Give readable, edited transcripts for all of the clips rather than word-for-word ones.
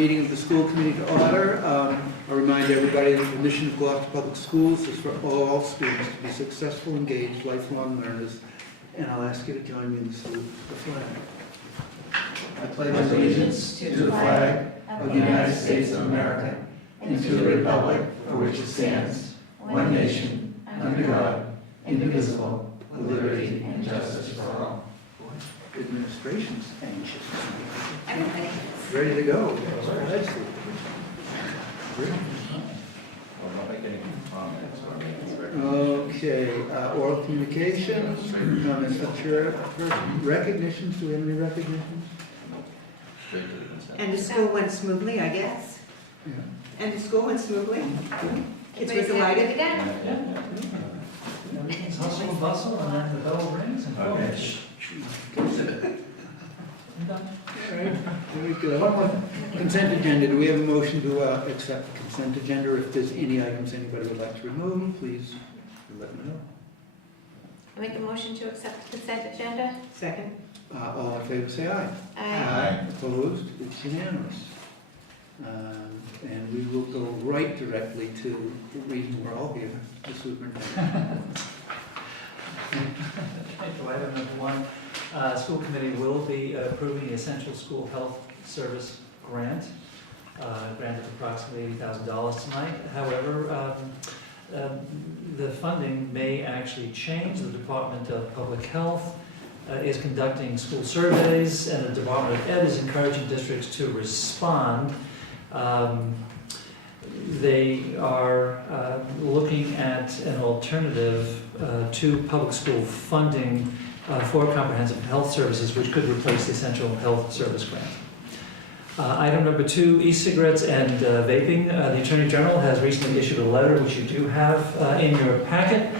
meeting of the school committee to order. I remind everybody that the mission of Gloucester Public Schools is for all students to be successful, engaged, lifelong learners. And I'll ask you to join me in the salute of the flag. I pledge allegiance to the flag of the United States of America and to the republic for which it stands, one nation, under God, indivisible, with liberty and justice for all. Administration's anxious. Ready to go. Okay, oral communications, comments from chair, recognitions. Do we have any recognitions? And the school went smoothly, I guess. Yeah. And the school went smoothly. Kids were Everybody's delighted. happy with that? Everything's hustle and bustle, and then the bell rings and Okay. I'm done. All right, very good. Consent agenda, do we have a motion to accept the consent agenda? If there's any items anybody would like to remove, please let me know. I make a motion to accept the consent agenda. Second. All in favor, say aye. Aye. Opposed? It's unanimous. And we will go right directly to the reason we're all here, the superintendent. Item number one, school committee will be approving the Essential School Health Service grant, grant of approximately $80,000 tonight. However, the funding may actually change. The Department of Public Health is conducting school surveys, and the Department of Ed is encouraging districts to respond. They are looking at an alternative to public school funding for comprehensive health services, which could replace the Essential Health Service grant. Item number two, e-cigarettes and vaping. The Attorney General has recently issued a letter, which you do have in your packet,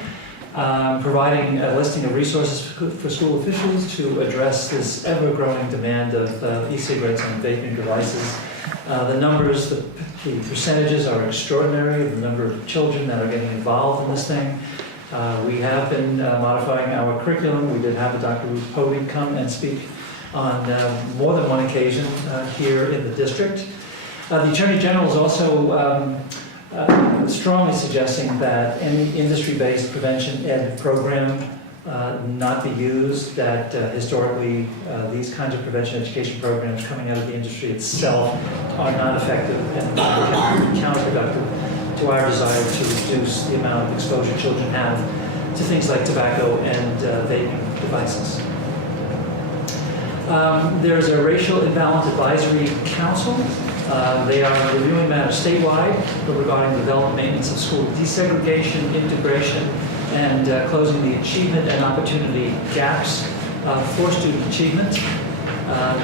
providing a listing of resources for school officials to address this ever-growing demand of e-cigarettes and vaping devices. The numbers, the percentages are extraordinary, the number of children that are getting involved in this thing. We have been modifying our curriculum. We did have Dr. Ruth Povey come and speak on more than one occasion here in the district. The Attorney General is also strongly suggesting that any industry-based prevention ed program not be used, that historically these kinds of prevention education programs coming out of the industry itself are not effective and counterproductive to our desire to reduce the amount of exposure children have to things like tobacco and vaping devices. There's a Racial Imbalance Advisory Council. They are reviewing matters statewide regarding development, maintenance of school desegregation, integration, and closing the achievement and opportunity gaps for student achievement.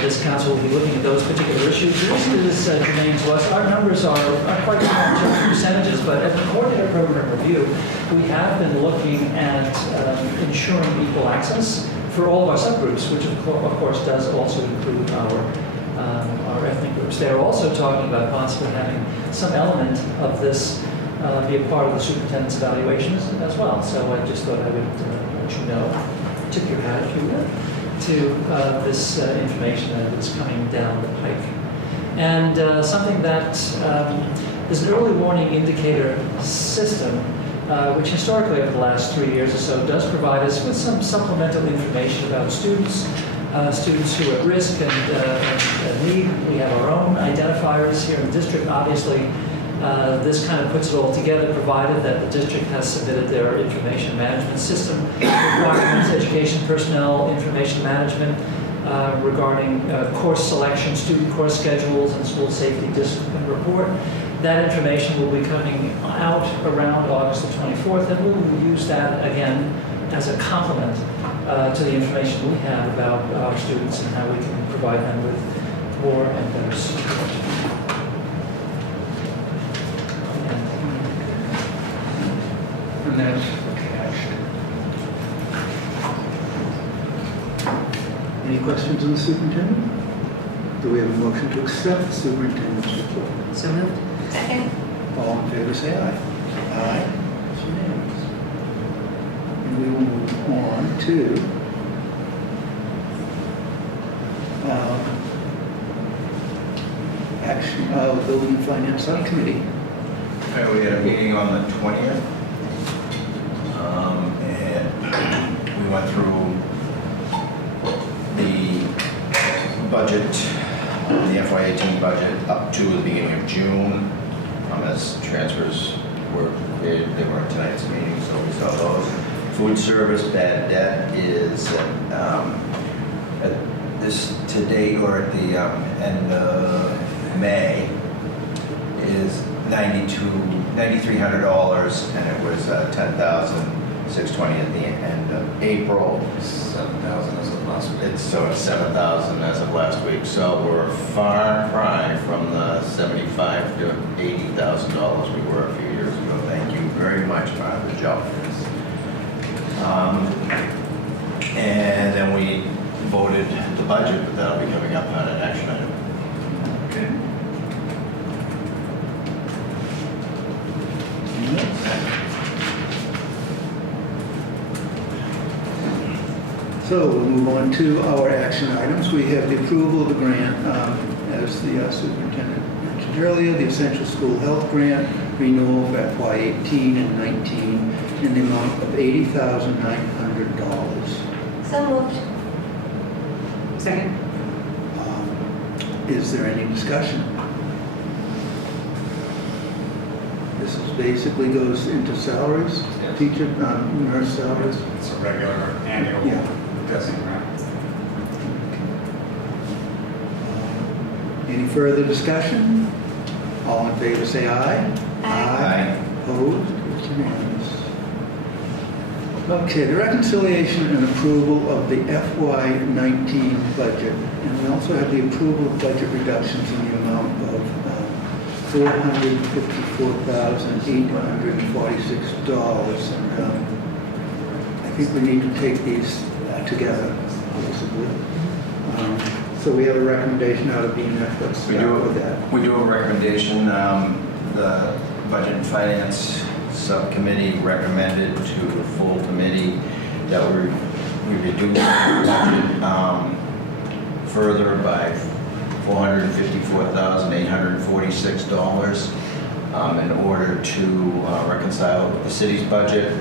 This council will be looking at those particular issues. The reason it is germane to us, our numbers are quite small in terms of percentages, but as a coordinator program review, we have been looking at ensuring equal access for all of our subgroups, which of course does also include our ethnic groups. They're also talking about possibly having some element of this be a part of the superintendent's evaluations as well. So I just thought I would let you know, tip your hat if you will, to this information that is coming down the pike. And something that is an early warning indicator system, which historically over the last 3 years or so does provide us with some supplemental information about students, students who are at risk and need. We have our own identifiers here in the district. Obviously, this kind of puts it all together, provided that the district has submitted their information management system requirements, education personnel information management regarding course selection, student course schedules, and school safety discipline report. That information will be coming out around August the 24th, and we will use that again as a complement to the information we have about our students and how we can provide them with more and better support. And that's attached. Any questions on the superintendent? Do we have a motion to accept the superintendent's report? So moved. Second. All in favor, say aye. Aye. It's unanimous. And we will move on to action Building and Finance Subcommittee. We had a meeting on the 20th, and we went through the budget, the FY18 budget up to the beginning of June. As transfers were created, they were in tonight's meeting, so we saw those. Food service bad debt is at this to date, or at the end of May, is $9,300, and it was $10,620 at the end of April. 7,000 as of last week. It's 7,000 as of last week. So we're far cry from the $75,000 to $80,000 we were a few years ago. Thank you very much for the job. And then we voted the budget, but that'll be coming up on an action item. Okay. So we'll move on to our action items. We have the approval of the grant, as the superintendent mentioned earlier, the Essential School Health Grant renewal for FY18 and 19 in the amount of $80,900. So moved. Second? Is there any discussion? This is basically goes into salaries, Yes. teacher, nurse salaries. It's a regular annual Yeah. testing grant. Any further discussion? All in favor say aye. Aye. Opposed? It's unanimous. Okay, the reconciliation and approval of the FY19 budget. And we also have the approval of budget reductions in the amount of $454,846. And I think we need to take these together, possibly. So we have a recommendation out of BNF. Let's start with that. We do have a recommendation. The Budget and Finance Subcommittee recommended to the full committee that we reduce the budget further by $454,846 in order to reconcile with the city's budget.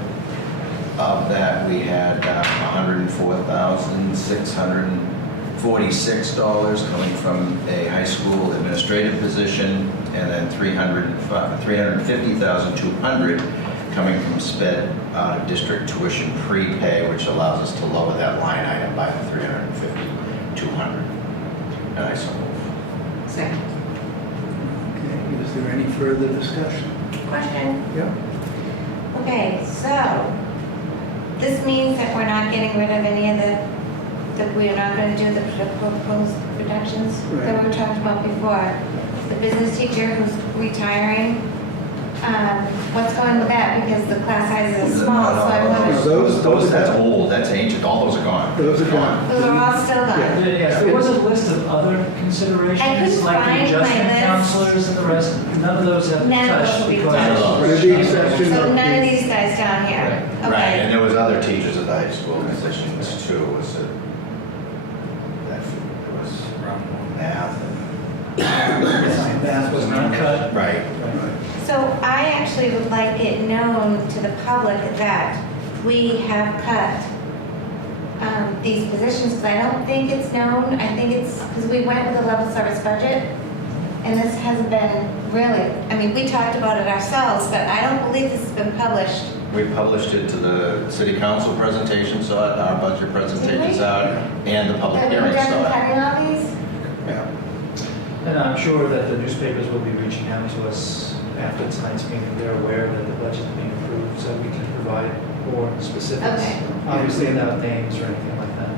Of that, we had $104,646 coming from a high school administrative position, and then $350,200 coming from sped district tuition prepay, which allows us to lower that line item by the $350,200. And I so move. Second. Okay, is there any further discussion? Question. Yeah. Okay, so this means that we're not getting rid of any of that we're not going to do the proposed reductions that we were talking about before. The business teacher who's retiring, what's going with that? Because the class size is small, so I wonder. Those That's are old, that's ancient, all those are gone. Those are gone. Those are all still gone. Yeah. Yes, there was a list of other considerations, I couldn't like find the my adjustment list. counselors and the rest. None of those have None of those touched will be because touched. With the exception So of none of the- these guys down here? Right, and Okay. there was other teachers at the high school positions too, was it, that was math Math was not cut. and, right. So I actually would like it known to the public that we have cut these positions, because I don't think it's known. I think it's, because we went with a level service budget, and this hasn't been really, I mean, we talked about it ourselves, but I don't believe this has been published. We published it to the city council presentation, saw it, our budget presentations out, and the public Have we hearing done saw it. cutting all these? Yeah. And I'm sure that the newspapers will be reaching out to us after tonight's meeting. They're aware that the budget's being approved, so we can provide more specifics. Okay. Obviously without names or anything like that.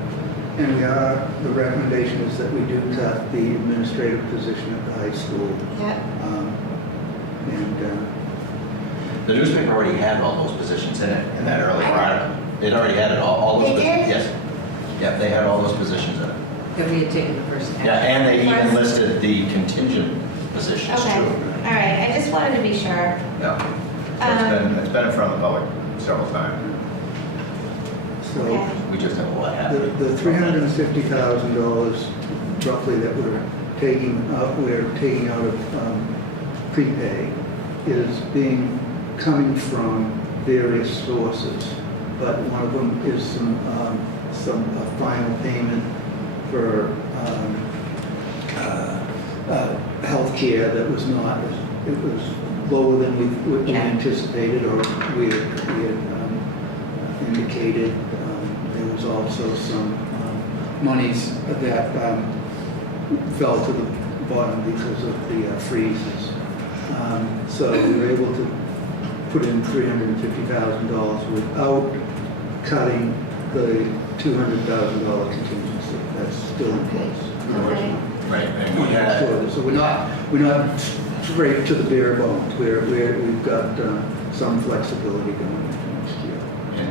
And the recommendation is that we do cut the administrative position at the high school. Yeah. And The newspaper already had all those positions in it, in that earlier article. It already had it, all those. They did? Yes. Yep, they had all those positions in it. That we had taken the first action. Yeah, and they even First- listed the contingent positions Okay, too. all right, I just wanted to be sure. Yeah. So it's been in front of the public several times. so Okay. We just have what happened. the $350,000 roughly that we're we're taking out of prepay is coming from various sources, but one of them is some final payment for healthcare that was not, it was lower than we Yeah. anticipated or we had indicated. There was also some monies that fell to the bottom because of the freezes. So we were able to put in $350,000 without cutting the $200,000 contingency. That's still in place. Okay. Right, and we had, So we're not straight to the bare bones. We've got some flexibility going into next year.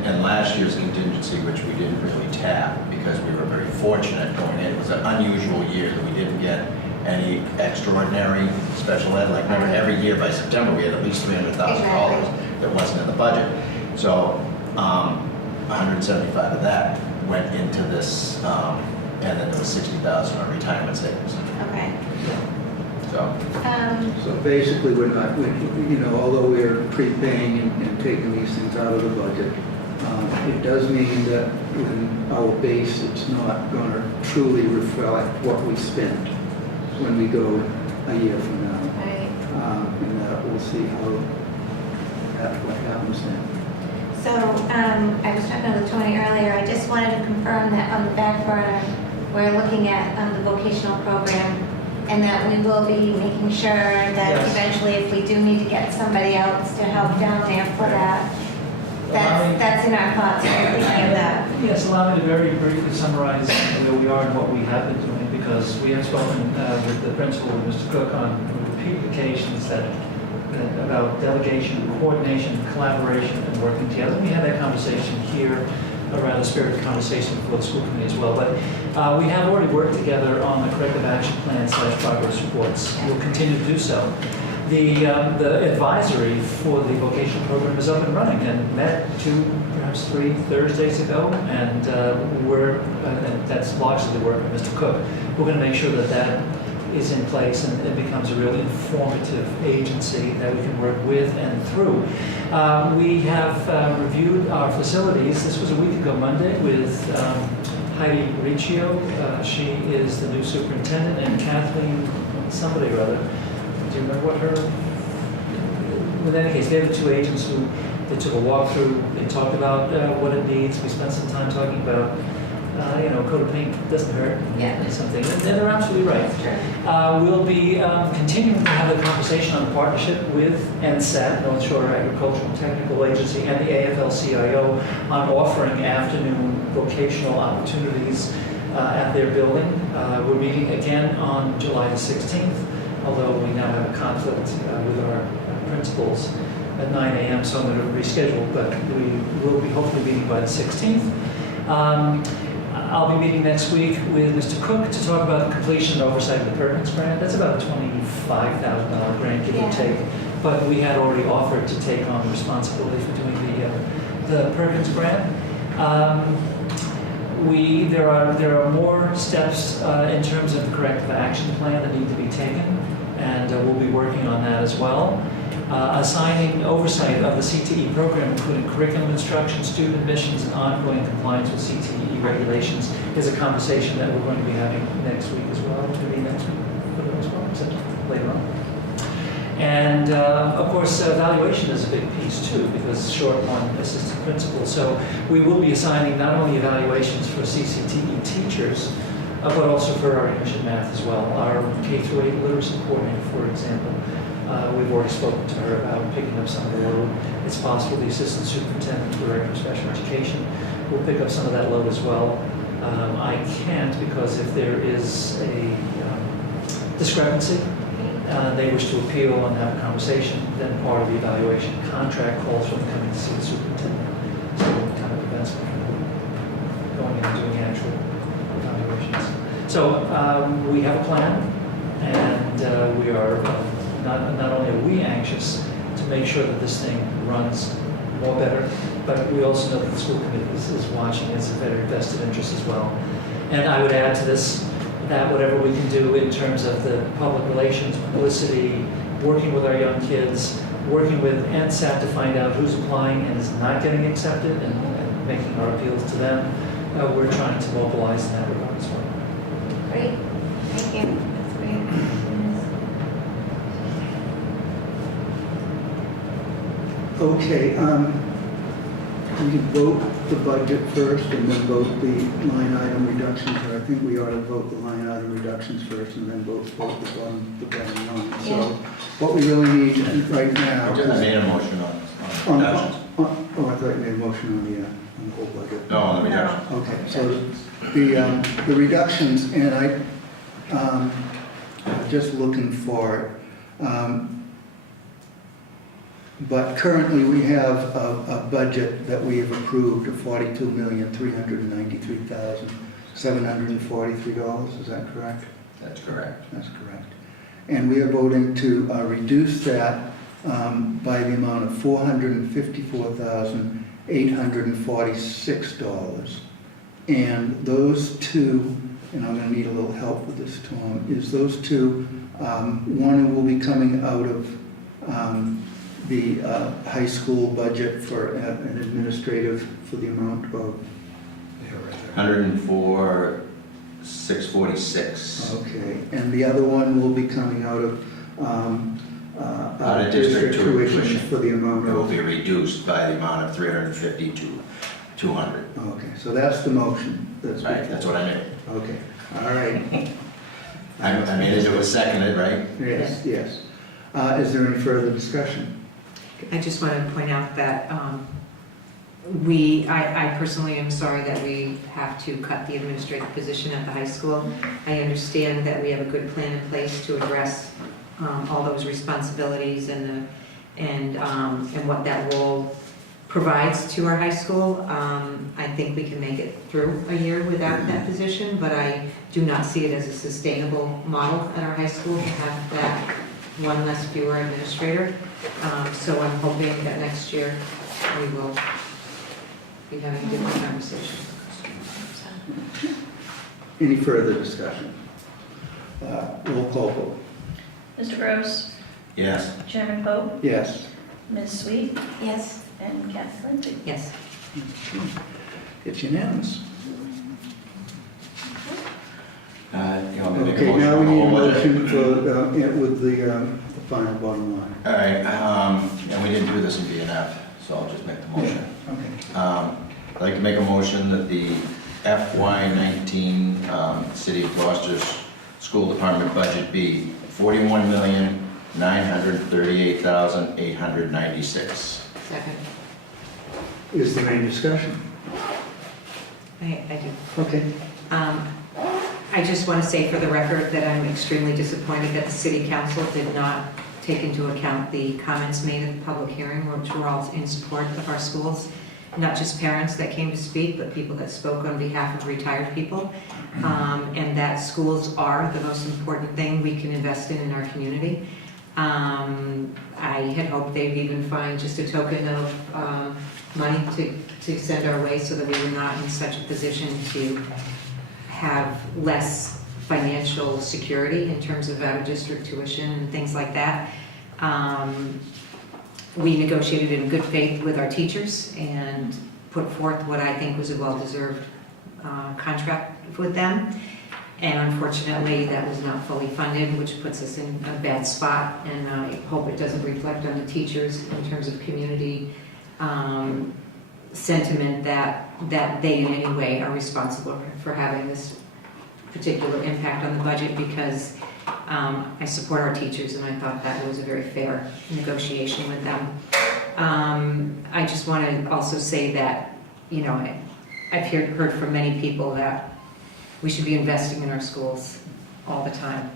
and last year's contingency, which we didn't really tap because we were very fortunate going in, it was an unusual year that we didn't get any extraordinary special ed. Like remember, every year by September, we had at least $300,000 that wasn't in the budget. So 175 of that went into this, and then there was 60,000 on retirement savings. Okay. So, So basically, we're not, although we're prepaying and taking these things out of the budget, it does mean that in our base, it's not going to truly reflect what we spend when we go a year from now. Right. And we'll see what happens then. So, I was talking with Tony earlier, I just wanted to confirm that on the back burner, we're looking at the vocational program, and that we will be making sure that Yes. eventually, if we do need to get somebody else to help down there for that, Allow me- that's in our thoughts, we're thinking of that. Yes, allow me to very briefly summarize where we are and what we have been doing, because we have spoken with the principal, Mr. Cook, on repeated occasions about delegation, coordination, collaboration, and working together. We had that conversation here, around a spirited conversation for the school committee as well. But we have already worked together on the corrective action plan / progress reports. We'll continue to do so. The advisory for the vocational program is up and running and met perhaps 3 Thursdays ago, and and that's largely the work of Mr. Cook. We're going to make sure that that is in place and it becomes a really informative agency that we can work with and through. We have reviewed our facilities. This was a week ago Monday with Heidi Riccio. She is the new superintendent, and Kathleen somebody or other. Do you remember what her? In any case, they're the two agents who they took a walk through. They talked about what it needs. We spent some time talking about a coat of paint doesn't hurt. Yeah. And something. And they're absolutely right. That's true. We'll be continuing to have a conversation on the partnership with NSAT, North Shore Agricultural Technical Agency, and the AFL-CIO on offering afternoon vocational opportunities at their building. We're meeting again on July the 16th, although we now have a conflict with our principals at 9 a.m., so I'm going to reschedule, but we will be hopefully meeting by the 16th. I'll be meeting next week with Mr. Cook to talk about the completion and oversight of the Perkins grant. That's about a $25,000 grant, give or take. But we had already offered to take on the responsibility for doing the Perkins grant. There are more steps in terms of the corrective action plan that need to be taken, and we'll be working on that as well. Assigning oversight of the CTE program, including curriculum instruction, student admissions, and ongoing compliance with CTE regulations, is a conversation that we're going to be having next week as well. Maybe next week for the most part, except later on. And of course, evaluation is a big piece too, because short one assistant principal. So we will be assigning not only evaluations for CCTE teachers, but also for our English and math as well. Our K-8 literacy coordinator, for example, we've already spoken to her about picking up some of the load. It's possible the assistant superintendent, director of special education, will pick up some of that load as well. I can't, because if there is a discrepancy, they wish to appeal and have a conversation, then part of the evaluation contract calls for them coming to see the superintendent. So it kind of prevents them from going in and doing actual evaluations. So we have a plan, and we are not only are we anxious to make sure that this thing runs more better, but we also know that the school committee is watching as a very vested interest as well. And I would add to this, that whatever we can do in terms of the public relations, publicity, working with our young kids, working with NSAT to find out who's applying and is not getting accepted, and making our appeals to them, we're trying to mobilize in that regard as well. Great, thank you. That's great. Okay, we can vote the budget first and then vote the line item reductions, or I think we ought to vote the line item reductions first and then vote the bottom line. Yeah. So what we really need right now I is... made a motion on reductions. Oh, I thought you made a motion on the whole budget. No, on the reduction. Okay, so the reductions, and I'm just looking for it. But currently, we have a budget that we have approved of $42,393,743. Is that correct? That's correct. That's correct. And we are voting to reduce that by the amount of $454,846. And those two, and I'm going to need a little help with this, Tom, is those two, one will be coming out of the high school budget for an administrative for the amount of... 104,646. Okay, and the other one will be coming out of Out-of-district tuition. for the amount It will of... be reduced by the amount of 350 to 200. Okay, so that's the motion. Right, that's what I meant. Okay, all right. I mean, it was seconded, right? Yes, yes. Is there any further discussion? I just want to point out that I personally am sorry that we have to cut the administrative position at the high school. I understand that we have a good plan in place to address all those responsibilities and what that role provides to our high school. I think we can make it through a year without that position, but I do not see it as a sustainable model at our high school to have that one less fewer administrator. So I'm hoping that next year we will be having a different conversation. Any further discussion? Roll call vote. Mr. Gross, Yes. Chairman Pope, Yes. Ms. Sweet, Yes, and Kathy Lindsay. Yes. It's unanimous. You want me to make a Okay, motion now on we the need a whole budget? motion for, with the final bottom line. All right, and we didn't do this in BNF, so I'll just make the motion. Okay. I'd like to make a motion that the FY19 City of Gloucester's School Department budget be $41,938,896. Second. Is there any discussion? I do. Okay. I just want to say for the record that I'm extremely disappointed that the city council did not take into account the comments made at the public hearing, which were all in support of our schools. Not just parents that came to speak, but people that spoke on behalf of retired people. And that schools are the most important thing we can invest in our community. I had hoped they'd even find just a token of money to send our way so that we were not in such a position to have less financial security in terms of out-of-district tuition and things like that. We negotiated in good faith with our teachers and put forth what I think was a well-deserved contract with them. And unfortunately, that was not fully funded, which puts us in a bad spot. And I hope it doesn't reflect on the teachers in terms of community sentiment that they in any way are responsible for having this particular impact on the budget, because I support our teachers and I thought that was a very fair negotiation with them. I just want to also say that, you know, I've heard from many people that we should be investing in our schools all the time,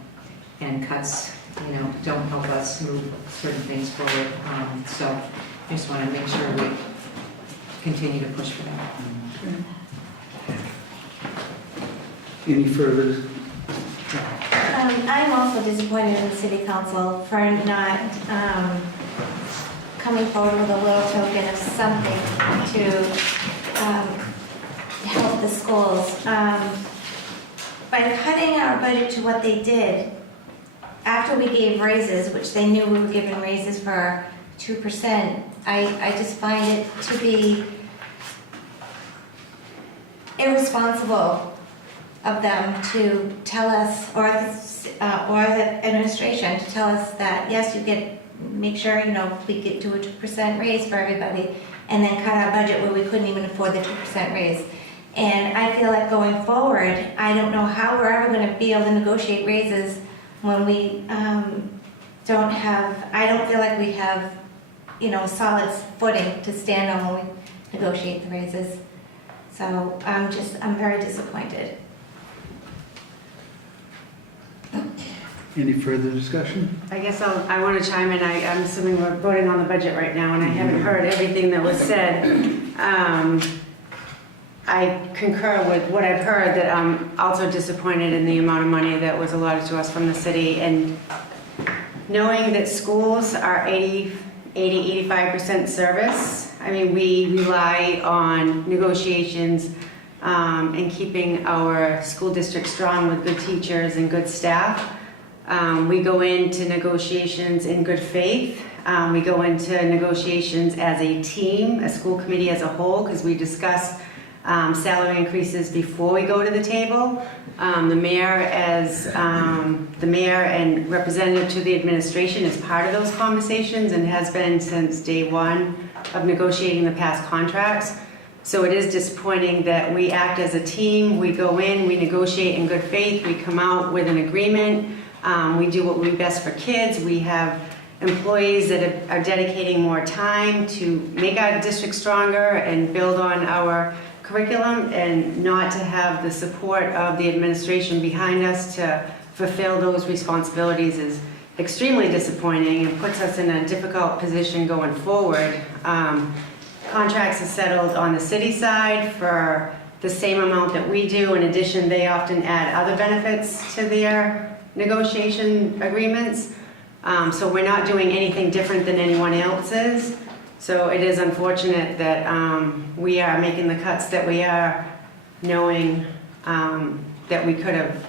and cuts, you know, don't help us move certain things forward. So I just want to make sure we continue to push for that. Any further? I'm also disappointed in the city council for not coming forward with a little token of something to help the schools. by cutting our budget to what they did, after we gave raises, which they knew we were giving raises for 2%, I just find it to be irresponsible of them to tell us, or the administration to tell us that, yes, make sure, we get to a 2% raise for everybody, and then cut our budget where we couldn't even afford the 2% raise. And I feel like going forward, I don't know how we're ever going to be able to negotiate raises when we I don't feel like we have, solid footing to stand on when we negotiate the raises. So I'm very disappointed. Any further discussion? I guess I want to chime in. I'm assuming we're voting on the budget right now, and I haven't heard everything that was said. I concur with what I've heard, that I'm also disappointed in the amount of money that was allotted to us from the city. And knowing that schools are 85% service, I mean, we rely on negotiations and keeping our school district strong with good teachers and good staff. We go into negotiations in good faith. We go into negotiations as a team, a school committee as a whole, because we discuss salary increases before we go to the table. The mayor and representative to the administration is part of those conversations and has been since day one of negotiating the past contracts. So it is disappointing that we act as a team. We go in, we negotiate in good faith, we come out with an agreement. We do what we best for kids. We have employees that are dedicating more time to make our district stronger and build on our curriculum, and not to have the support of the administration behind us to fulfill those responsibilities is extremely disappointing and puts us in a difficult position going forward. Contracts are settled on the city side for the same amount that we do. In addition, they often add other benefits to their negotiation agreements. So we're not doing anything different than anyone else is. So it is unfortunate that we are making the cuts that we are, knowing that we could have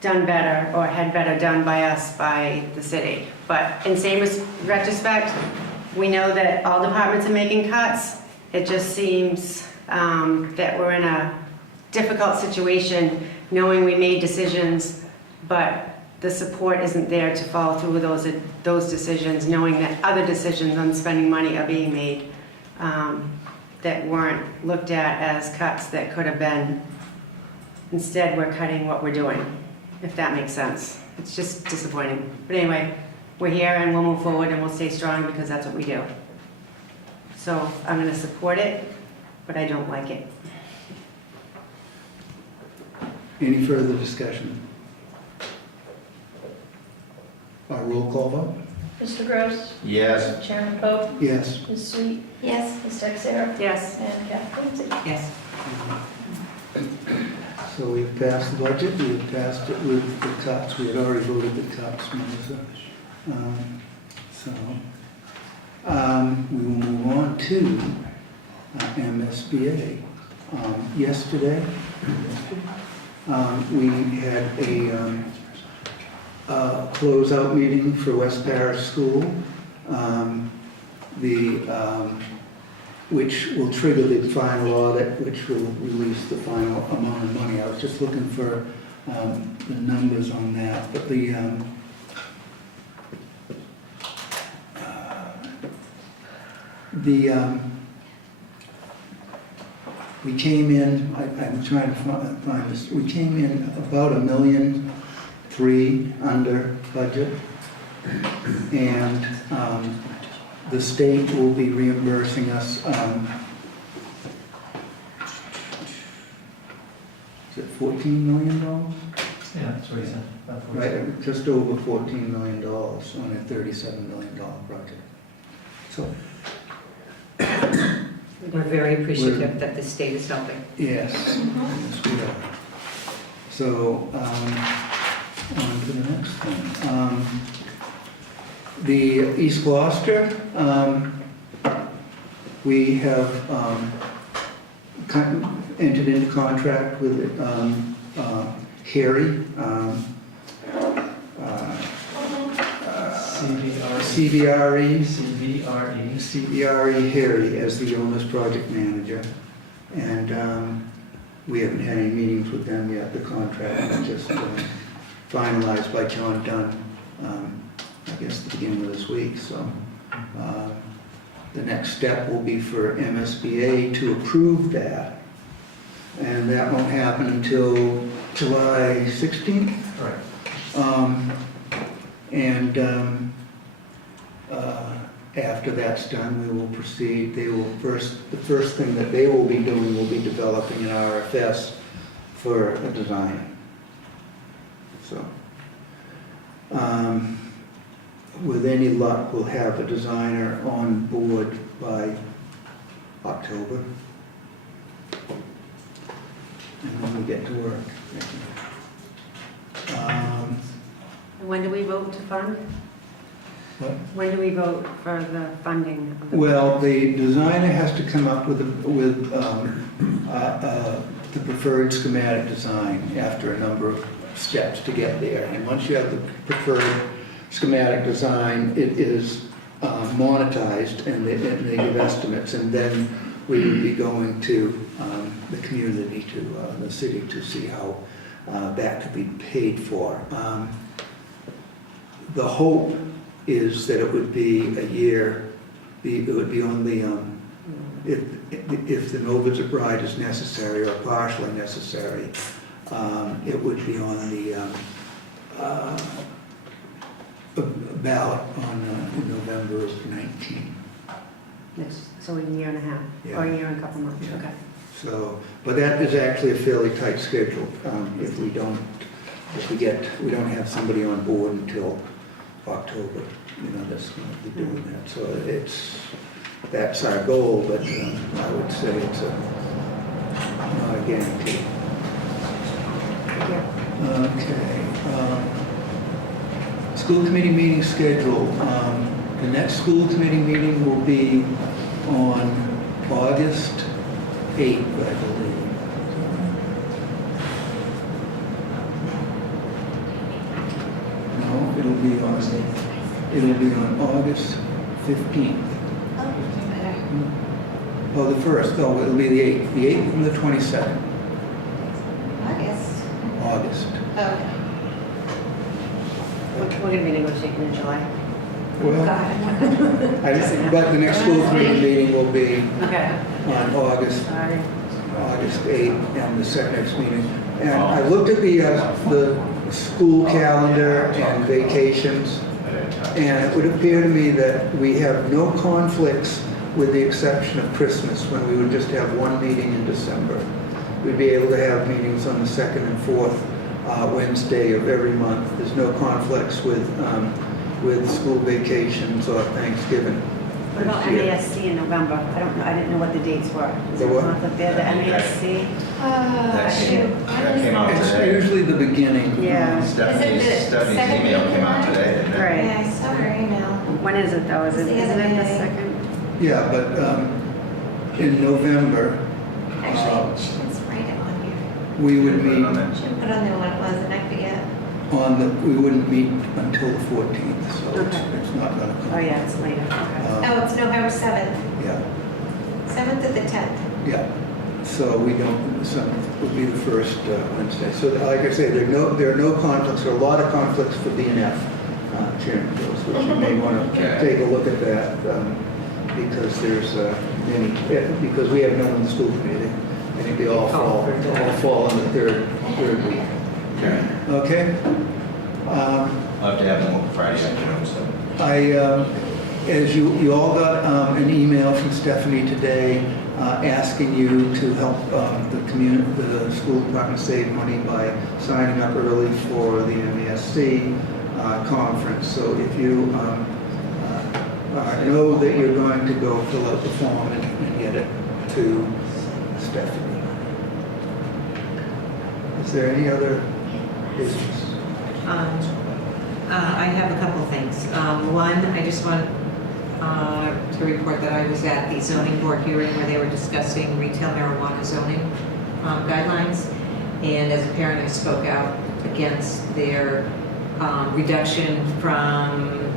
done better or had better done by us, by the city. But in same retrospect, we know that all departments are making cuts. It just seems that we're in a difficult situation, knowing we made decisions, but the support isn't there to follow through with those decisions, knowing that other decisions on spending money are being made that weren't looked at as cuts that could have been. Instead, we're cutting what we're doing, if that makes sense. It's just disappointing. But anyway, we're here and we'll move forward and we'll stay strong because that's what we do. So I'm going to support it, but I don't like it. Any further discussion? Roll call vote? Mr. Gross. Yes. Chairman Pope. Yes. Ms. Sweet. Yes. Ms. Texera. Yes. And Kathy Lindsay. Yes. So we've passed the budget, we've passed it with the cuts, we had already voted the cuts, Melissa. We will move on to MSBA. Yesterday, we had a closeout meeting for West Parish School, which will trigger the final audit, which will release the final amount of money. I was just looking for the numbers on that, but we came in, I'm trying to find this, we came in about $1.3 million under budget, and the state will be reimbursing us, is it $14 million? Yeah, that's what he said. That's what he said. Right, just over $14 million on a $37 million project. So, We're very appreciative that the state is helping. yes, yes we are. So, on to the next one. The East Gloucester, we have entered into contract with Harry, CVRE. CBRE Harry as the owner's project manager. And we haven't had any meetings with them yet. The contract was just finalized by John Dunn, I guess, at the beginning of this week. So the next step will be for MSBA to approve that. And that won't happen until July 16th. Right. After that's done, we will proceed. The first thing that they will be doing will be developing an RFS for a design. So, with any luck, we'll have a designer on board by October. And then we get to work. When do we vote to fund? What? When do we vote for the funding of the? Well, the designer has to come up with the preferred schematic design after a number of steps to get there. And once you have the preferred schematic design, it is monetized and they give estimates. And then we would be going to the community, to the city, to see how that could be paid for. The hope is that it would be a year, it would be on the, if the Novus Bride is necessary or partially necessary, it would be on the ballot on November of 19. So a year and a half, Yeah. or a year and a couple months, Yeah. okay. So, but that is actually a fairly tight schedule. If we don't have somebody on board until October, that's going to be doing that. So that's our goal, but I would say it's not a guarantee. Okay. School committee meeting schedule. The next school committee meeting will be on August 8th, I believe. No, it'll be on August 15th. Oh, the 1st. Oh, it'll be the 8th. The 8th and the 22nd. August. Okay. We're gonna be negotiating in July. Well, but the next school committee meeting will be Okay. on August Sorry. 8th, and the second next meeting. And I looked at the school calendar and vacations, and it would appear to me that we have no conflicts with the exception of Christmas, when we would just have one meeting in December. We'd be able to have meetings on the second and fourth Wednesday of every month. There's no conflicts with school vacations or Thanksgiving. What about MASC in November? I didn't know what the dates were. Is The there what? a conflict there, the MASC? That came out It's today. usually the beginning. Yeah. Stephanie's second email came out meeting? today, didn't it? Right. Yeah, I saw her email. When is it though? Isn't it the second? Yeah, but in November, Actually, she didn't write it on here. we would meet She didn't put on there what it was, and I forget. we wouldn't meet until the 14th, so Okay. it's not gonna come. Oh, yeah, it's later. Okay. Oh, it's November 7th. Yeah, 7th to the 10th. yeah. So we don't, the 7th would be the first Wednesday. So like I say, there are no conflicts, there are a lot of conflicts for BNF, Chairman Bills, which you may want to Okay. take a look at that, because there's because we have no one in the school committee. I think they all fall in the third week. Okay. Okay? I'll have to have them open Friday afternoon, so. As you all got an email from Stephanie today asking you to help the school department save money by signing up early for the MASC conference. So if you know that you're going to go fill out the form and get it to Stephanie. Is there any other business? I have a couple things. One, I just want to report that I was at the zoning board hearing where they were discussing retail marijuana zoning guidelines. And as a parent, I spoke out against their reduction from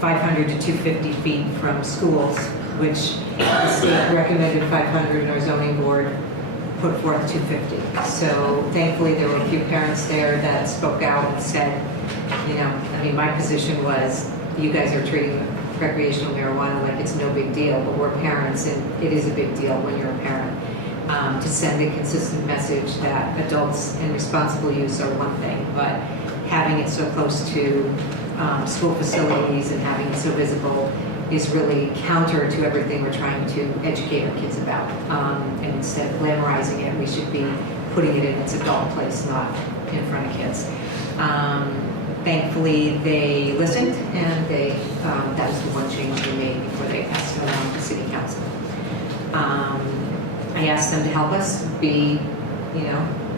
500 to 250 feet from schools, which the state recommended 500 and our zoning board put forth 250. So thankfully, there were a few parents there that spoke out and said, you know, I mean, my position was, you guys are treating recreational marijuana like it's no big deal, but we're parents and it is a big deal when you're a parent. To send a consistent message that adults and responsible use are one thing, but having it so close to school facilities and having it so visible is really counter to everything we're trying to educate our kids about. And instead of glamorizing it, we should be putting it in its adult place, not in front of kids. Thankfully, they listened, and that was the one change they made before they passed it along to City Council. I asked them to help us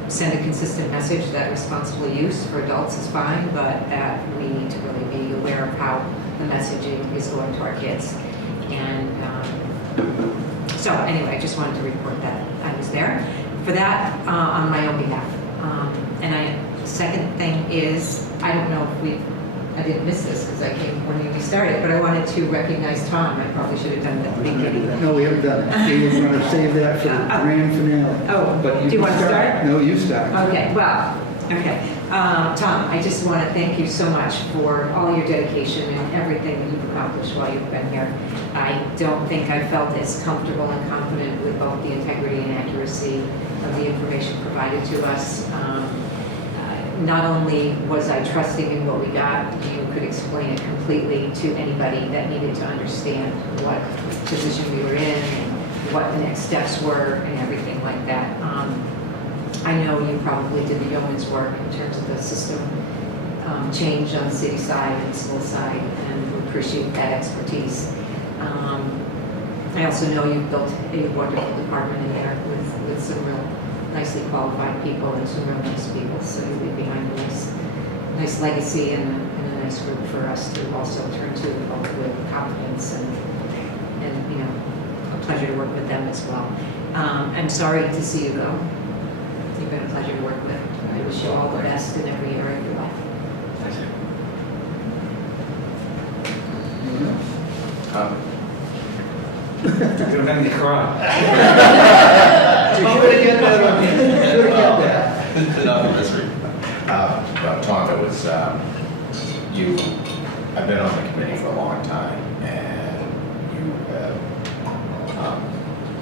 send a consistent message that responsible use for adults is fine, but that we need to really be aware of how the messaging is going to our kids. And so anyway, I just wanted to report that I was there for that on my own behalf. Second thing is, I don't know if I didn't miss this because I came when we started, but I wanted to recognize Tom. I probably should have done that at the beginning. No, we haven't done it. We were going to save that for the grand finale. Oh, But do you want to start? No, you start. Okay, well, okay. Tom, I just want to thank you so much for all your dedication and everything that you've accomplished while you've been here. I don't think I felt as comfortable and confident with both the integrity and accuracy of the information provided to us. Not only was I trusting in what we got, you could explain it completely to anybody that needed to understand what position we were in and what the next steps were and everything like that. I know you probably did the yeoman's work in terms of the system change on the city side and school side, and we appreciate that expertise. I also know you've built a wonderful department in there with some real nicely qualified people and some real nice people, so you'll be behind a nice legacy and a nice group for us to also turn to both with confidence and a pleasure to work with them as well. I'm sorry to see you go. You've been a pleasure to work with. I wish you all the best in every area of your life. Thank you. Anyone else? You're gonna make me cry. You should have get that on you. Should have get that. Enough of this read. Well, Tom, it was, I've been on the committee for a long time, and you have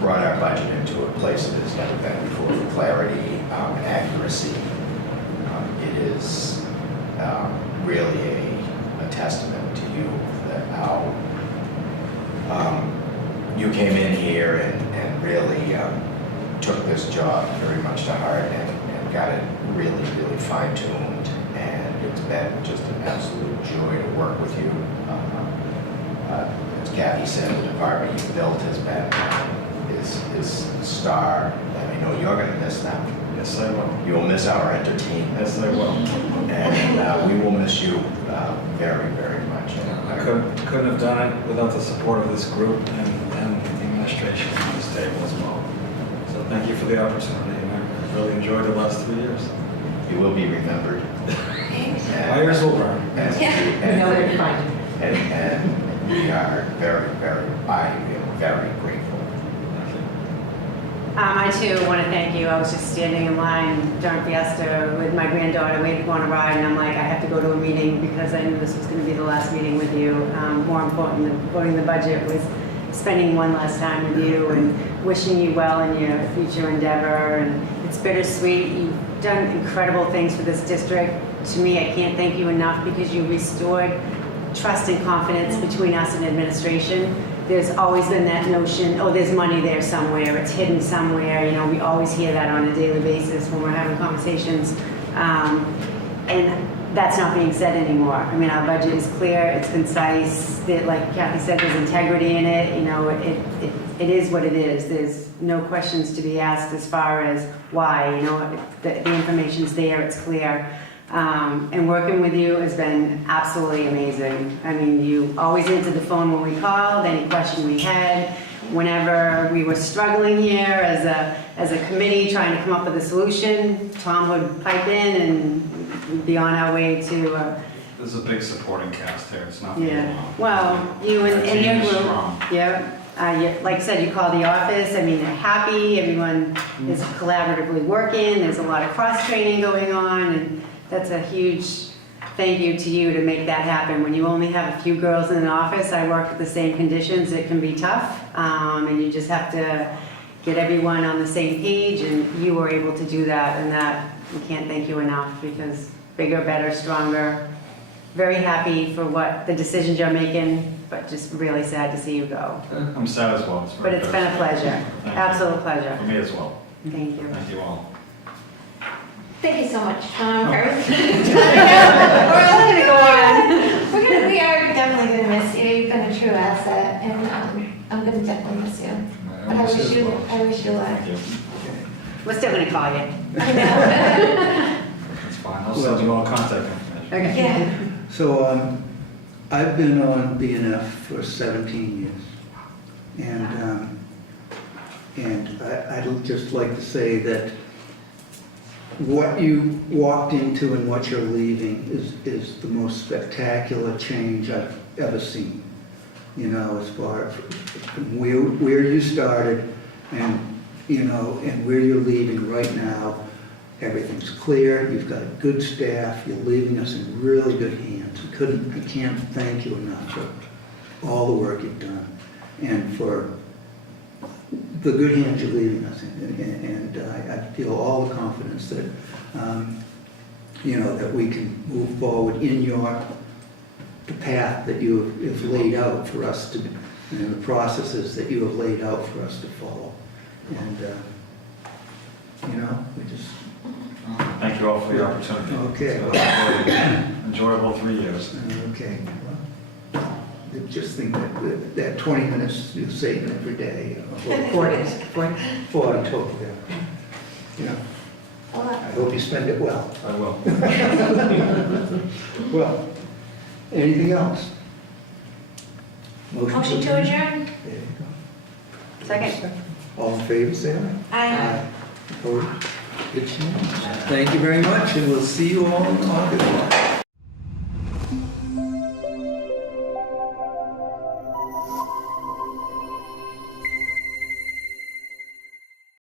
brought our budget into a place that has never been before for clarity and accuracy. It is really a testament to you that how you came in here and really took this job very much to heart and got it really, really fine-tuned, and it's been just an absolute joy to work with you. As Kathy said, the department you've built has been is star, and I know you're going to miss them. Yes, I will. You will miss our entertainment, Yes, I will. and we will miss you very, very much. I couldn't have done it without the support of this group and the administration at this table as well. So thank you for the opportunity, and I really enjoyed the last 3 years. You will be remembered. My ears will burn. We know where to find you. And we are very, very, I am very grateful. I too want to thank you. I was just standing in line during Gloucester with my granddaughter waiting to go on a ride, and I'm like, I have to go to a meeting because I knew this was going to be the last meeting with you. More important than voting the budget was spending one last time with you and wishing you well in your future endeavor. And it's bittersweet. You've done incredible things for this district. To me, I can't thank you enough because you restored trust and confidence between us and administration. There's always been that notion, oh, there's money there somewhere, it's hidden somewhere. You know, we always hear that on a daily basis when we're having conversations. And that's not being said anymore. I mean, our budget is clear, it's concise, like Kathy said, there's integrity in it. You know, it is what it is. There's no questions to be asked as far as why. You know, the information's there, it's clear. And working with you has been absolutely amazing. I mean, you always answered the phone when we called, any question we had. whenever we were struggling here as a committee trying to come up with a solution, Tom would pipe in and we'd be on our way to, There's a big supporting cast here, it's not. yeah. Well, you Our and team your is group. strong. Yeah, like I said, you call the office, I mean, they're happy, everyone is collaboratively working, there's a lot of cross-training going on, and that's a huge thank you to you to make that happen. When you only have a few girls in an office, I work with the same conditions, it can be tough, and you just have to get everyone on the same page, and you were able to do that, and that, we can't thank you enough, because bigger, better, stronger. Very happy for what the decisions you're making, but just really sad to see you go. I'm sad as well. But it's been a pleasure, Thank you. absolute pleasure. For me as well. Thank you. Thank you all. Thank you so much, Tom, for everything. We're all gonna go on. We are definitely gonna miss you. You've been a true asset, and I'm gonna definitely miss you. But I wish you luck. Thank you. We're still gonna call you. I know. It's fine, I'll send you all contact information. Okay. Yeah. So, I've been on BNF for 17 years. And I'd just like to say that what you walked into and what you're leaving is the most spectacular change I've ever seen. You know, as far as from where you started and, you know, and where you're leaving right now, everything's clear, you've got a good staff, you're leaving us in really good hands. I can't thank you enough for all the work you've done and for the good hands you're leaving us in. And I feel all the confidence that, you know, that we can move forward in the path that you have laid out for us to, and the processes that you have laid out for us to follow. And, you know, we just, Thank you all for the opportunity. Okay. So, really enjoyable 3 years. okay. Well, I just think that 20 minutes you save every day. 40. 40 total, yeah. You know, A lot. I hope you spend it well. I will. Well, anything else? Motion to adjourn? There you go. Second. All in favor, say aye. Aye. Opposed? It's unanimous. Thank you very much, and we'll see you all in August.